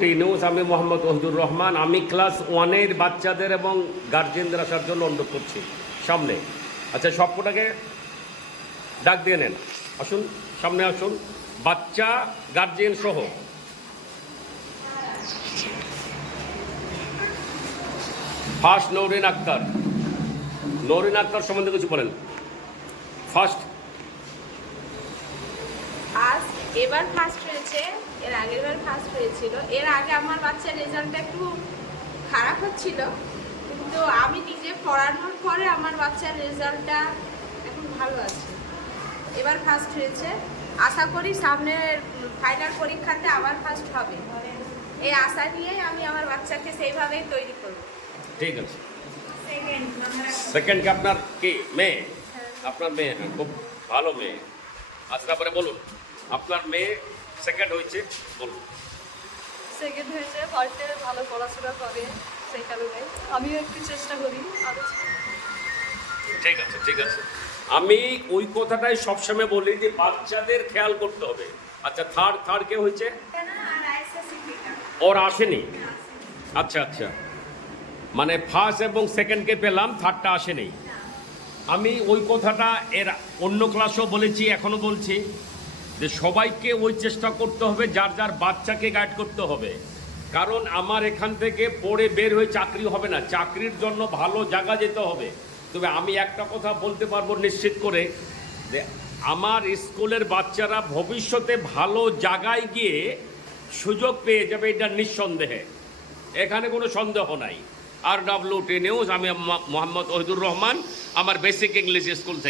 টি news, আমি মোহাম্মদ ওহিদুর রহমান। আমি class 1-এর বাচ্চাদের এবং গার্জিয়ানদের আসার জন্য অনুরোধ করছি সামনে। আচ্ছা, সবকটাকে ডাক দিয়ে নেন, আসুন সামনে আসুন, বাচ্চা গার্জিয়ান সহ। ফার্স্ট নৌরিন আক্তার। নৌরিন আক্তার সম্বন্ধে কিছু বলেন। ফার্স্ট। এবার ফার্স্ট হয়েছে, এর আগের বার ফার্স্ট হয়েছিল। এর আগে আমার বাচ্চার রেজাল্টটা একটু খারাপ হচ্ছিল, কিন্তু আমি নিজে পড়ানোর পরে আমার বাচ্চার রেজাল্টটা এখন ভালো আছে। এবার ফার্স্ট হয়েছে, আশা করি সামনের ফাইনাল পরীক্ষাতে আবার ফার্স্ট হবে। এই আশা নিয়েই আমি আমার বাচ্চাকে সেইভাবেই তৈরি করব। ঠিক আছে। সেকেন্ড কি আপনার কি মেয়ে? আপনার মেয়ে, হ্যাঁ, খুব ভালো মেয়ে। আচ্ছা, তারপরে বলুন, আপনার মেয়ে সেকেন্ড হয়েছে, বলুন। সেকেন্ড হয়েছে, ফার্স্টে ভালো পড়াশোনা করে, সেই কারণে আমিও একটু চেষ্টা করি আরো। ঠিক আছে, ঠিক আছে। আমি ওই কথাটাই সবসময় বলি যে বাচ্চাদের খেয়াল করতে হবে। আচ্ছা, থার্ড কে হয়েছে? ওর আসেনি? আচ্ছা আচ্ছা, মানে ফার্স্ট এবং সেকেন্ডকে পেলাম, থার্ডটা আসেনি। আমি ওই কথাটা এর অন্য ক্লাসেও বলেছি, এখনও বলছি যে সবাইকে ওই চেষ্টা করতে হবে, যার যার বাচ্চাকে গাইড করতে হবে। কারণ আমার এখান থেকে পড়ে বের হয়ে চাকরি হবে না, চাকরির জন্য ভালো জায়গা যেতে হবে। তবে আমি একটা কথা বলতে পারবো নিশ্চিত করে, যে আমার স্কুলের বাচ্চারা ভবিষ্যতে ভালো জায়গায় গিয়ে সুযোগ পেয়ে যাবে, এটা নিঃসন্দেহে, এখানে কোনো সন্দেহ নাই। RWT নিউজ, আমি মোহাম্মদ ওহিদুর রহমান, আমার বেসিক ইংলিশ স্কুল থেকে।